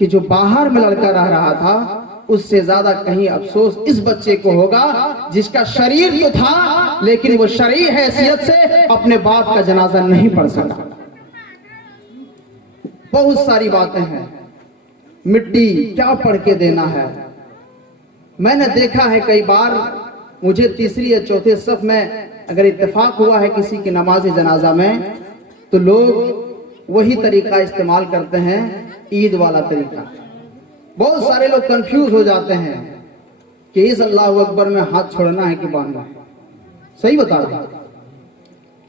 کہ جو باہر میں لڑکا رہ رہا تھا اس سے زیادہ کہیں افسوس اس بچے کو ہوگا جس کا شریر تو تھا لیکن وہ شرعی حیثیت سے اپنے باپ کا جنازہ نہیں پڑھ سکا۔ بہت ساری باتیں ہیں، مٹی کیا پڑھ کے دینا ہے۔ میں نے دیکھا ہے کئی بار، مجھے تیسری یا چوتھے صف میں اگر اتفاق ہوا ہے کسی کی نماز جنازہ میں تو لوگ وہی طریقہ استعمال کرتے ہیں، عید والا طریقہ۔ بہت سارے لوگ کنفیوز ہو جاتے ہیں کہ اس اللہ اکبر میں ہاتھ چھوڑنا ہے کہ باندھنا ہے۔ صحیح بتا رہا ہوں،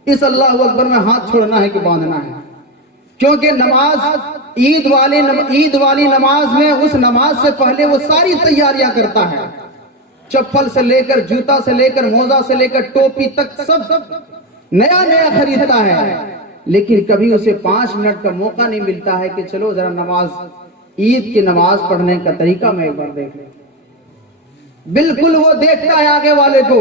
اس اللہ اکبر میں ہاتھ چھوڑنا ہے کہ باندھنا ہے، کیونکہ نماز عید والی نماز میں اس نماز سے پہلے وہ ساری تیاریاں کرتا ہے، چپل سے لے کر جوتا سے لے کر موزہ سے لے کر ٹوپی تک سب نیا نیا خریدتا ہے، لیکن کبھی اسے 5 منٹ کا موقع نہیں ملتا ہے کہ چلو ذرا نماز عید کی نماز پڑھنے کا طریقہ میں ایک بار دیکھ لیں۔ بالکل وہ دیکھتا ہے آگے والے کو،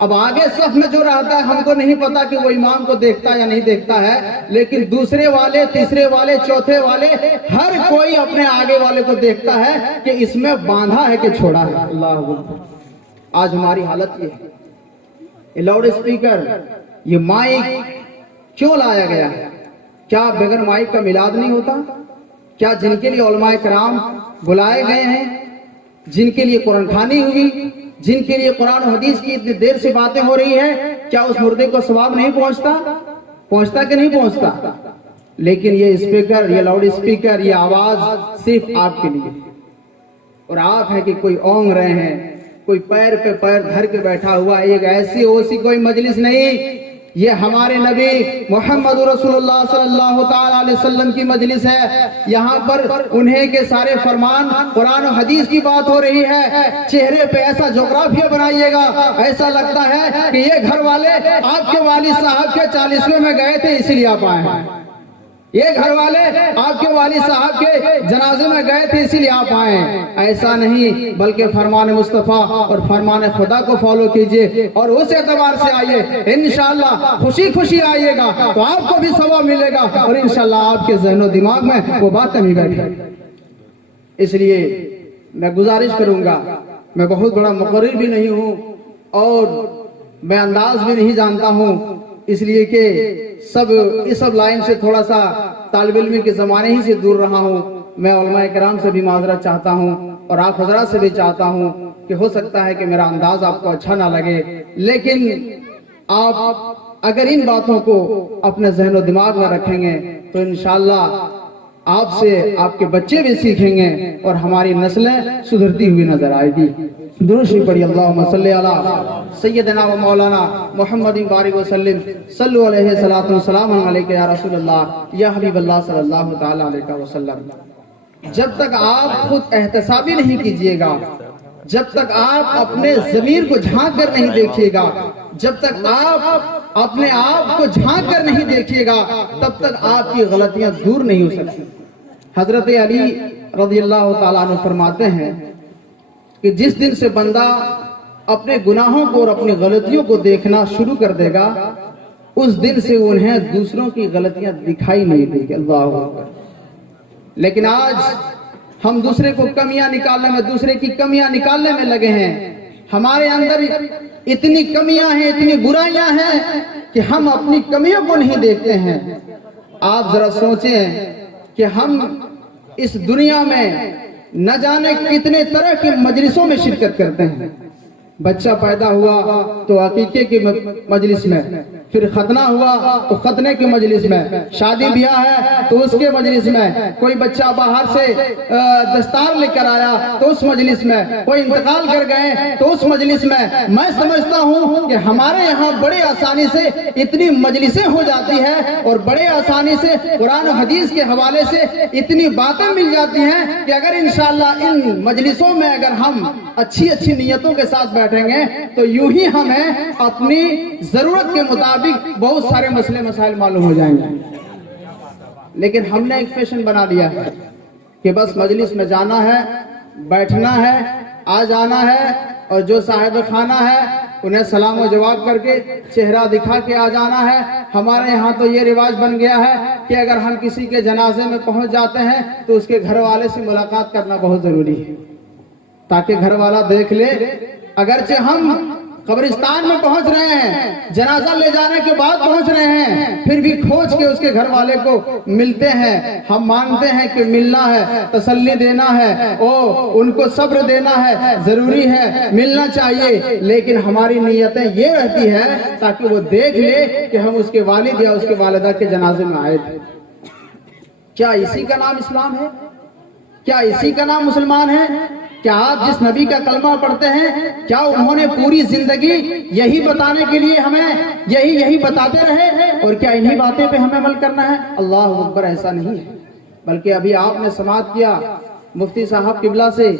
اب آگے صف میں جو رہتا ہے ہم کو نہیں پتا کہ وہ امام کو دیکھتا یا نہیں دیکھتا ہے، لیکن دوسرے والے، تیسرے والے، چوتھے والے، ہر کوئی اپنے آگے والے کو دیکھتا ہے کہ اس میں باندھا ہے کہ چھوڑا ہے۔ اللہ اکبر۔ آج ہماری حالت یہ ہے، یہ لاؤڈ اسپیکر، یہ مائک کیوں لایا گیا ہے؟ کیا بغیر مائک کا میلاد نہیں ہوتا؟ کیا جن کے لیے علماء کرام بلائے گئے ہیں، جن کے لیے قرآن خوانی ہوئی، جن کے لیے قرآن و حدیث کی اتنی دیر سے باتیں ہو رہی ہیں، کیا اس مردے کو ثواب نہیں پہنچتا کہ نہیں پہنچتا؟ لیکن یہ اسپیکر، یہ لاؤڈ اسپیکر، یہ آواز صرف آپ کے لیے، اور آپ ہے کہ کوئی اونگ رہے ہیں، کوئی پیر پہ پیر دھر کے بیٹھا ہوا ہے۔ ایک ایسی اوسی کوئی مجلس نہیں، یہ ہمارے نبی محمد رسول اللہ صلی اللہ تعالی علیہ وسلم کی مجلس ہے۔ یہاں پر انہیں کے سارے فرمان قرآن و حدیث کی بات ہو رہی ہے۔ چہرے پہ ایسا جغرافیہ بنائیے گا، ایسا لگتا ہے کہ یہ گھر والے آپ کے والد صاحب کے 40ویں میں گئے تھے اس لیے آپ آئے ہیں، یہ گھر والے آپ کے والد صاحب کے جنازے میں گئے تھے اسی لیے آپ آئے ہیں۔ ایسا نہیں، بلکہ فرمان مصطفیٰ اور فرمان خدا کو فالو کیجئے اور اس اعتبار سے آئیے، انشاءاللہ خوشی خوشی آئیے گا تو آپ کو بھی ثواب ملے گا اور انشاءاللہ آپ کے ذہن و دماغ میں وہ باتیں نہیں بیٹھیں۔ اس لیے میں گزارش کروں گا، میں بہت بڑا مقرر بھی نہیں ہوں اور میں انداز بھی نہیں جانتا ہوں، اس لیے کہ سب لائن سے تھوڑا سا طالب علم کے زمانے ہی سے دور رہا ہوں۔ میں علماء کرام سے بھی معذرت چاہتا ہوں اور آپ حضرات سے بھی چاہتا ہوں کہ ہو سکتا ہے کہ میرا انداز آپ کو اچھا نہ لگے، لیکن آپ اگر ان باتوں کو اپنے ذہن و دماغ میں رکھیں گے تو انشاءاللہ آپ سے آپ کے بچے بھی سیکھیں گے اور ہماری نسلیں سدھرتی ہوئی نظر آئے گی۔ درود شریف پڑھی، اللہم صلی علی سیدنا و مولانا محمد بارک وسلم، صلو علیہ الصلوۃ والسلام علیک یا رسول اللہ یا حبیب اللہ صلی اللہ تعالی علیہ وسلم۔ جب تک آپ خود احتسابی نہیں کیجئے گا، جب تک آپ اپنے ضمیر کو جھانک کر نہیں دیکھیے گا، جب تک آپ اپنے آپ کو جھانک کر نہیں دیکھیے گا، تب تک آپ کی غلطیاں دور نہیں ہو سکتی۔ حضرت علی رضی اللہ تعالیٰ عنہ فرماتے ہیں کہ جس دن سے بندہ اپنے گناہوں کو اور اپنی غلطیوں کو دیکھنا شروع کر دے گا، اس دن سے انہیں دوسروں کی غلطیاں دکھائی نہیں دے گی۔ اللہ اکبر۔ لیکن آج ہم دوسرے کو کمیاں نکالنے میں، دوسرے کی کمیاں نکالنے میں لگے ہیں۔ ہمارے اندر اتنی کمیاں ہیں، اتنی برائیاں ہیں کہ ہم اپنی کمیوں کو نہیں دیکھتے ہیں۔ آپ ذرا سوچیں کہ ہم اس دنیا میں نہ جانے کتنے طرح کی مجلسوں میں شرکت کرتے ہیں۔ بچہ پیدا ہوا تو عقیقے کی مجلس میں، پھر ختنہ ہوا تو ختنے کی مجلس میں، شادی بیاہ ہے تو اس کے مجلس میں، کوئی بچہ باہر سے دستار لے کر آیا تو اس مجلس میں، کوئی انتقال کر گئے تو اس مجلس میں۔ میں سمجھتا ہوں کہ ہمارے یہاں بڑے آسانی سے اتنی مجلسیں ہو جاتی ہیں اور بڑے آسانی سے قرآن و حدیث کے حوالے سے اتنی باتیں مل جاتی ہیں کہ اگر انشاءاللہ ان مجلسوں میں اگر ہم اچھی نیتوں کے ساتھ بیٹھیں گے تو یوں ہی ہمیں اپنی ضرورت کے مطابق بہت سارے مسئلے مسائل معلوم ہو جائیں گے۔ لیکن ہم نے ایک فیشن بنا لیا ہے کہ بس مجلس میں جانا ہے، بیٹھنا ہے، آ جانا ہے، اور جو صاحب خانہ ہے انہیں سلام و جواب کر کے چہرہ دکھا کے آ جانا ہے۔ ہمارے یہاں تو یہ رواج بن گیا ہے کہ اگر ہم کسی کے جنازے میں پہنچ جاتے ہیں تو اس کے گھر والے سے ملاقات کرنا بہت ضروری ہے، تاکہ گھر والا دیکھ لے۔ اگرچہ ہم قبرستان میں پہنچ رہے ہیں، جنازہ لے جانے کے بعد پہنچ رہے ہیں، پھر بھی کھوج کے اس کے گھر والے کو ملتے ہیں۔ ہم مانتے ہیں کہ ملنا ہے، تسلی دینا ہے، ان کو صبر دینا ہے، ضروری ہے، ملنا چاہیے، لیکن ہماری نیتیں یہ رہتی ہے تاکہ وہ دیکھ لے کہ ہم اس کے والد یا اس کے والدہ کے جنازے میں آئے تھے۔ کیا اسی کا نام اسلام ہے؟ کیا اسی کا نام مسلمان ہے؟ کیا آپ جس نبی کا کلمہ پڑھتے ہیں، کیا انہوں نے پوری زندگی یہی بتانے کے لیے ہمیں یہی بتاتے رہے اور کیا انہی باتیں پہ ہمیں عمل کرنا ہے؟ اللہ اکبر، ایسا نہیں ہے۔ بلکہ ابھی آپ نے سماعت کیا مفتی صاحب قبلہ سے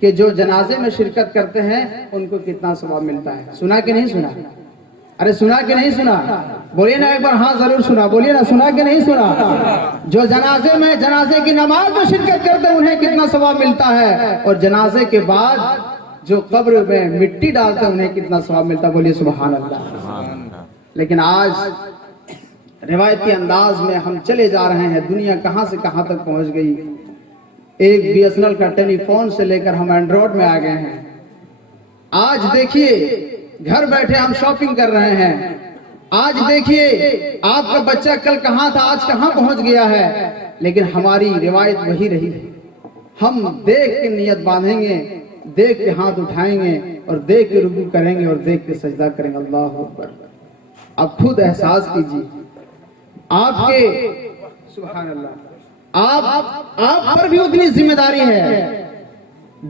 کہ جو جنازے میں شرکت کرتے ہیں ان کو کتنا ثواب ملتا ہے۔ سنا کہ نہیں سنا؟ ارے سنا کہ نہیں سنا؟ بولیے نا ایک بار، ہاں ضرور سنا، بولیے نا سنا کہ نہیں سنا؟ جو جنازے کی نماز میں شرکت کرتے ہیں انہیں کتنا ثواب ملتا ہے، اور جنازے کے بعد جو قبر میں مٹی ڈالتے ہیں انہیں کتنا ثواب ملتا ہے۔ بولیے سبحان اللہ۔ لیکن آج روایتی انداز میں ہم چلے جا رہے ہیں، دنیا کہاں سے کہاں تک پہنچ گئی۔ ایک BSNL کا ٹیلی فون سے لے کر ہم اینڈرائڈ میں آ گئے ہیں۔ آج دیکھیے گھر بیٹھے ہم شاپنگ کر رہے ہیں۔ آج دیکھیے آپ کا بچہ کل کہاں تھا، آج کہاں پہنچ گیا ہے، لیکن ہماری روایت وہی رہی ہے۔ ہم دیکھ کے نیت باندھیں گے، دیکھ کے ہاتھ اٹھائیں گے اور دیکھ کے رکوع کریں گے اور دیکھ کے سجدہ کریں گے۔ اللہ اکبر۔ آپ خود احساس کیجیے، آپ کے سبحان اللہ، آپ پر بھی اتنی ذمہ داری ہے،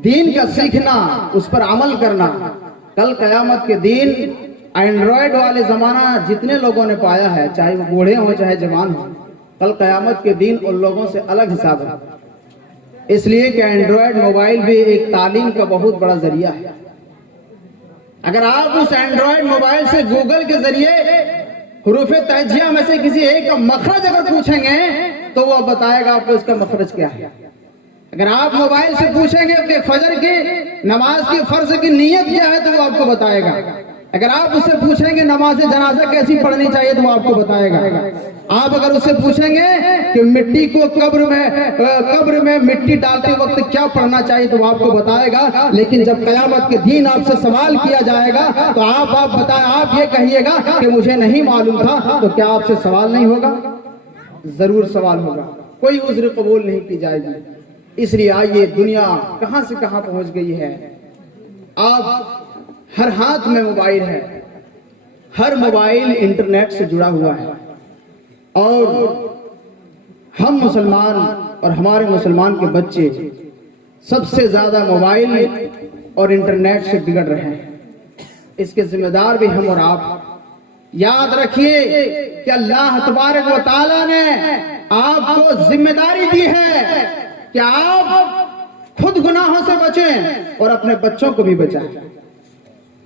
دین کا سیکھنا، اس پر عمل کرنا۔ کل قیامت کے دن اینڈرائیڈ والے زمانہ جتنے لوگوں نے پایا ہے، چاہے وہ بوڑھے ہوں چاہے جوان ہوں، کل قیامت کے دن ان لوگوں سے الگ حساب ہے، اس لیے کہ اینڈرائیڈ موبائل بھی ایک تعلیم کا بہت بڑا ذریعہ ہے۔ اگر آپ اس اینڈرائیڈ موبائل سے گوگل کے ذریعے حروف تہجیہ میں سے کسی ایک کا مخرج اگر پوچھیں گے تو وہ بتائے گا آپ کو اس کا مخرج کیا ہے۔ اگر آپ موبائل سے پوچھیں گے کہ فجر کی نماز کی فرض کی نیت کیا ہے تو وہ آپ کو بتائے گا۔ اگر آپ اس سے پوچھیں گے نماز جنازہ کیسی پڑھنی چاہیے تو وہ آپ کو بتائے گا۔ آپ اگر اس سے پوچھیں گے کہ مٹی کو قبر میں مٹی ڈالتے وقت کیا پڑھنا چاہیے تو وہ آپ کو بتائے گا۔ لیکن جب قیامت کے دن آپ سے سوال کیا جائے گا تو آپ یہ کہیے گا کہ مجھے نہیں معلوم تھا، تو کیا آپ سے سوال نہیں ہوگا؟ ضرور سوال ہوگا، کوئی عذر قبول نہیں کی جائے گی۔ اس لیے آئیے، دنیا کہاں سے کہاں پہنچ گئی ہے۔ آپ ہر ہاتھ میں موبائل ہے، ہر موبائل انٹرنیٹ سے جڑا ہوا ہے، اور ہم مسلمان اور ہمارے مسلمان کے بچے سب سے زیادہ موبائل اور انٹرنیٹ سے بگڑ رہے ہیں۔ اس کے ذمہ دار بھی ہم اور آپ۔ یاد رکھیے کہ اللہ تبارک و تعالیٰ نے آپ کو ذمہ داری دی ہے کہ آپ خود گناہوں سے بچیں اور اپنے بچوں کو بھی بچائیں۔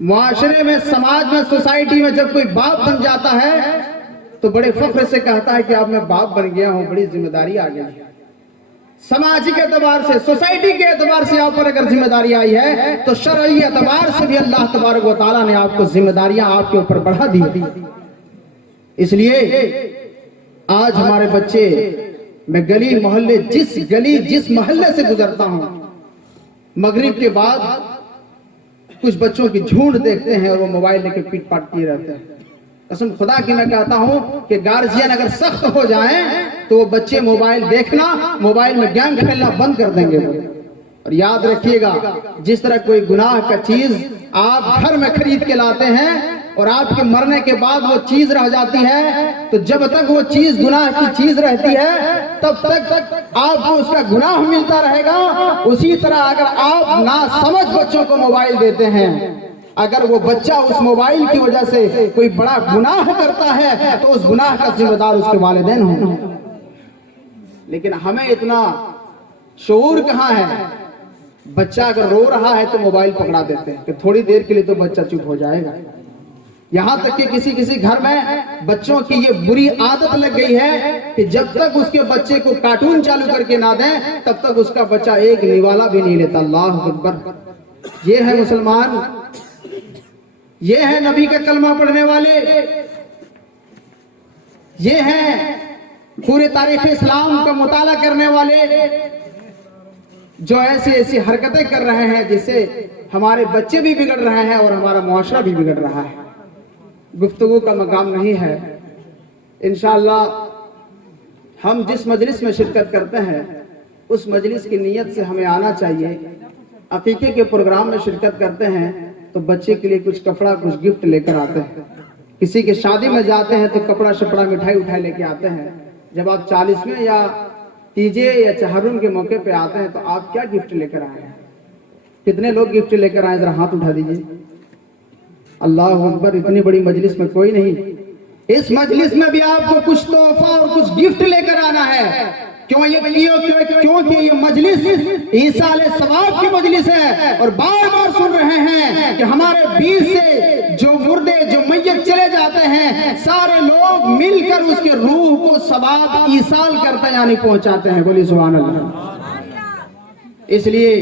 معاشرے میں، سماج میں، سوسائٹی میں جب کوئی باپ بن جاتا ہے تو بڑے فخر سے کہتا ہے کہ اب میں باپ بن گیا ہوں، بڑی ذمہ داری آ گئی ہے۔ سماجی کے اعتبار سے، سوسائٹی کے اعتبار سے آپ پر اگر ذمہ داری آئی ہے تو شرعی اعتبار سے بھی اللہ تبارک و تعالیٰ نے آپ کو ذمہ داریاں آپ کے اوپر بڑھا دی۔ اس لیے آج ہمارے بچے، میں جس محلے سے گزرتا ہوں، مغرب کے بعد کچھ بچوں کی جھونڈ دیکھتے ہیں اور وہ موبائل لے کے پیٹ پاٹ کیے رہتے ہیں۔ قسم خدا کی میں کہتا ہوں کہ گارجین اگر سخت ہو جائیں تو وہ بچے موبائل دیکھنا، موبائل میں گیم کھیلنا بند کر دیں گے۔ اور یاد رکھیے گا، جس طرح کوئی گناہ کا چیز آپ گھر میں خرید کے لاتے ہیں اور آپ کے مرنے کے بعد وہ چیز رہ جاتی ہے، تو جب تک وہ چیز گناہ کی چیز رہتی ہے تب تک آپ کو اس کا گناہ ملتا رہے گا۔ اسی طرح اگر آپ ناسمجھ بچوں کو موبائل دیتے ہیں، اگر وہ بچہ اس موبائل کی وجہ سے کوئی بڑا گناہ کرتا ہے تو اس گناہ کا ذمہ دار اس کے والدین ہوں۔ لیکن ہمیں اتنا شعور کہاں ہے؟ بچہ اگر رو رہا ہے تو موبائل پکڑا دیتے ہیں کہ تھوڑی دیر کے لیے تو بچہ چپ ہو جائے گا۔ یہاں تک کہ کسی گھر میں بچوں کی یہ بری عادت لگ گئی ہے کہ جب تک اس کے بچے کو کارٹون چالو کر کے نہ دیں تب تک اس کا بچہ ایک نوالا بھی نہیں لیتا۔ اللہ اکبر! یہ ہے مسلمان، یہ ہے نبی کا کلمہ پڑھنے والے، یہ ہیں پورے تاریخ اسلام کا مطالعہ کرنے والے، جو ایسی حرکتیں کر رہے ہیں جس سے ہمارے بچے بھی بگڑ رہے ہیں اور ہمارا معاشرہ بھی بگڑ رہا ہے۔ گفتگو کا مقام نہیں ہے۔ انشاءاللہ ہم جس مجلس میں شرکت کرتے ہیں اس مجلس کی نیت سے ہمیں آنا چاہیے۔ عقیقے کے پروگرام میں شرکت کرتے ہیں تو بچے کے لیے کچھ کپڑا کچھ گفٹ لے کر آتے ہیں، کسی کے شادی میں جاتے ہیں تو کپڑا شپڑا مٹھائی اٹھائی لے کے آتے ہیں۔ جب آپ 40ویں یا تیجے یا چہارم کے موقع پہ آتے ہیں تو آپ کیا گفٹ لے کر آئے ہیں؟ کتنے لوگ گفٹ لے کر آئے؟ ذرا ہاتھ اٹھا دیجئے۔ اللہ اکبر، اتنی بڑی مجلس میں کوئی نہیں۔ اس مجلس میں بھی آپ کو کچھ تحفہ اور کچھ گفٹ لے کر آنا ہے۔ کیونکہ یہ مجلس ایصال ثواب کی مجلس ہے، اور بار بار سن رہے ہیں کہ ہمارے بیچ سے جو مردے جو میت چلے جاتے ہیں سارے لوگ مل کر اس کے روح کو ثواب ایصال کرتے ہیں، یعنی پہنچاتے ہیں۔ بولیے سبحان اللہ۔ اس لیے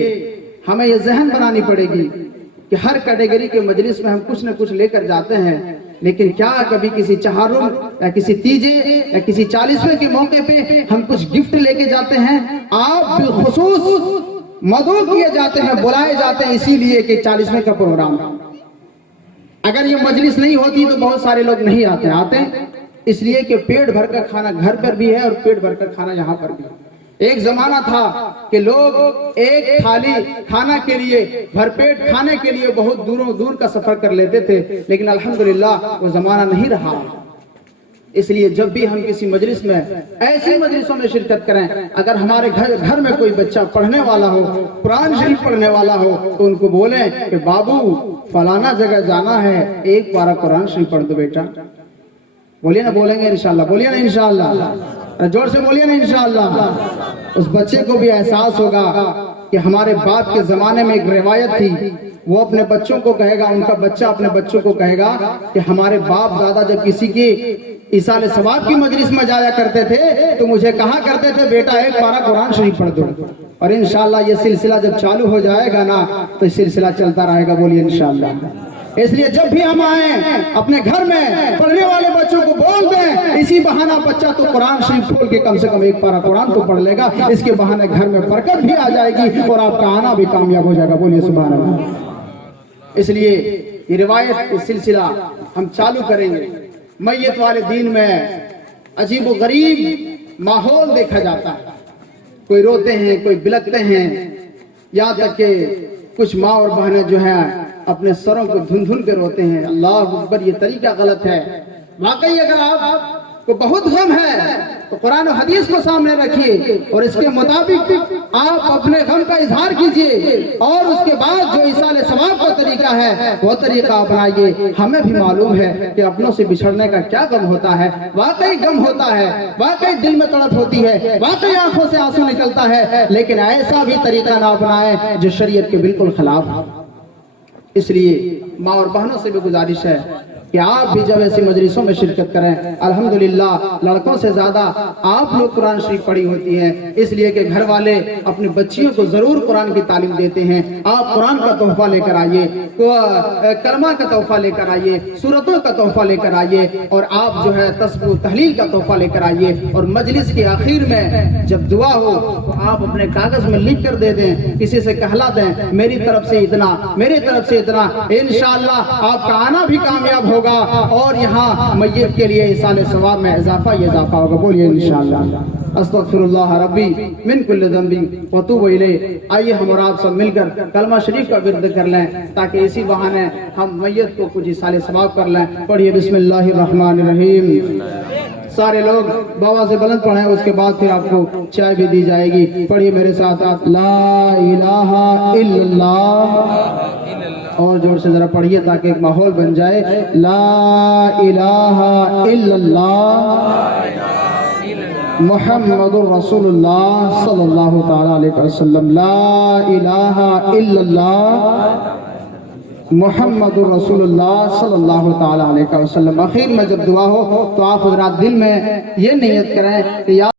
ہمیں یہ ذہن بنانی پڑے گی کہ ہر کیٹیگری کے مجلس میں ہم کچھ نہ کچھ لے کر جاتے ہیں، لیکن کیا کبھی کسی چہارم یا کسی تیجے یا کسی 40ویں کے موقع پہ ہم کچھ گفٹ لے کے جاتے ہیں؟ آپ بالخصوص مدعو کیے جاتے ہیں، بلائے جاتے ہیں اسی لیے کہ 40ویں کا پروگرام۔ اگر یہ مجلس نہیں ہوتی تو بہت سارے لوگ نہیں آتے اس لیے کہ پیٹ بھر کر کھانا گھر پر بھی ہے اور پیٹ بھر کر کھانا یہاں پر بھی ہے۔ ایک زمانہ تھا کہ لوگ ایک تھالی کھانا کے لیے، بھر پیٹ کھانے کے لیے بہت دوروں دور کا سفر کر لیتے تھے، لیکن الحمدللہ وہ زمانہ نہیں رہا۔ اس لیے جب بھی ہم کسی مجلس میں، ایسی مجلسوں میں شرکت کریں، اگر ہمارے گھر میں کوئی بچہ پڑھنے والا ہو، قرآن شریف پڑھنے والا ہو، تو ان کو بولیں کہ بابو فلانا جگہ جانا ہے، ایک پارہ قرآن شریف پڑھ دو بیٹا۔ بولیے نا، بولیں گے انشاءاللہ؟ بولیے نا انشاءاللہ؟ زور سے بولیے نا انشاءاللہ۔ اس بچے کو بھی احساس ہوگا کہ ہمارے باپ کے زمانے میں ایک روایت تھی، وہ اپنے بچوں کو کہے گا، ان کا بچہ اپنے بچوں کو کہے گا کہ ہمارے باپ دادا جب کسی کی ایصال ثواب کی مجلس میں جایا کرتے تھے تو مجھے کہا کرتے تھے بیٹا ایک پارہ قرآن شریف پڑھ دو۔ اور انشاءاللہ یہ سلسلہ جب چالو ہو جائے گا نا تو یہ سلسلہ چلتا رہے گا۔ بولیے انشاءاللہ۔ اس لیے جب بھی ہم آئیں اپنے گھر میں پڑھنے والے بچوں کو بول دیں، اسی بہانہ بچہ تو قرآن شریف کھول کے کم سے کم ایک پارہ قرآن تو پڑھ لے گا، اس کے بہانے گھر میں برکت بھی آ جائے گی اور آپ کا آنا بھی کامیاب ہو جائے گا۔ بولیے سبحان اللہ۔ اس لیے یہ روایت، یہ سلسلہ ہم چالو کریں گے۔ میت والے دین میں عجیب و غریب ماحول دیکھا جاتا ہے، کوئی روتے ہیں، کوئی بلکتے ہیں، یہاں تک کہ کچھ ماں اور بہنیں جو ہیں اپنے سروں کو دھن دھن کے روتے ہیں۔ اللہ اکبر، یہ طریقہ غلط ہے۔ واقعی اگر آپ کو بہت غم ہے تو قرآن و حدیث کو سامنے رکھیے اور اس کے مطابق آپ اپنے غم کا اظہار کیجئے، اور اس کے بعد جو ایصال ثواب کا طریقہ ہے وہ طریقہ اپنائیے۔ ہمیں بھی معلوم ہے کہ اپنوں سے بچھڑنے کا کیا غم ہوتا ہے، واقعی غم ہوتا ہے، واقعی دل میں تڑپ ہوتی ہے، واقعی آنکھوں سے آنسو نکلتا ہے، لیکن ایسا بھی طریقہ نہ اپنائیں جو شریعت کے بالکل خلاف ہے۔ اس لیے ماں اور بہنوں سے بھی گزارش ہے کہ آپ بھی جب ایسی مجلسوں میں شرکت کریں، الحمدللہ لڑکوں سے زیادہ آپ لوگ قرآن شریف پڑھی ہوتی ہیں، اس لیے کہ گھر والے اپنی بچیوں کو ضرور قرآن کی تعلیم دیتے ہیں۔ آپ قرآن کا تحفہ لے کر آئیے، کلمہ کا تحفہ لے کر آئیے، سورتوں کا تحفہ لے کر آئیے، اور آپ جو ہے تسبیح و تحلیل کا تحفہ لے کر آئیے، اور مجلس کے آخر میں جب دعا ہو تو آپ اپنے کاغذ میں لکھ کر دے دیں، کسی سے کہلا دیں میری طرف سے اتنا، میری طرف سے اتنا، انشاءاللہ آپ کا آنا بھی کامیاب ہوگا اور یہاں میت کے لیے ایصال ثواب میں اضافہ ہوگا۔ بولیے انشاءاللہ۔ استغفر اللہ ربی من کل ذنب واتوب الیہ۔ آئیے ہم اور آپ سب مل کر کلمہ شریف کا ورد کر لیں تاکہ اسی بہانے ہم میت کو کچھ ایصال ثواب کر لیں۔ پڑھیے بسم اللہ الرحمن الرحیم۔ سارے لوگ بابا سے بلند پڑھیں، اس کے بعد پھر آپ کو چائے بھی دی جائے گی۔ پڑھیے میرے ساتھ، لا الہ الا اللہ، اور زور سے ذرا پڑھیے تاکہ ایک ماحول بن جائے۔ لا الہ الا اللہ محمد رسول اللہ صلی اللہ تعالی علیہ وسلم۔ لا الہ الا اللہ محمد رسول اللہ صلی اللہ تعالی علیہ وسلم۔ آخر میں جب دعا ہو تو آپ حضرات دل میں یہ نیت کریں کہ یا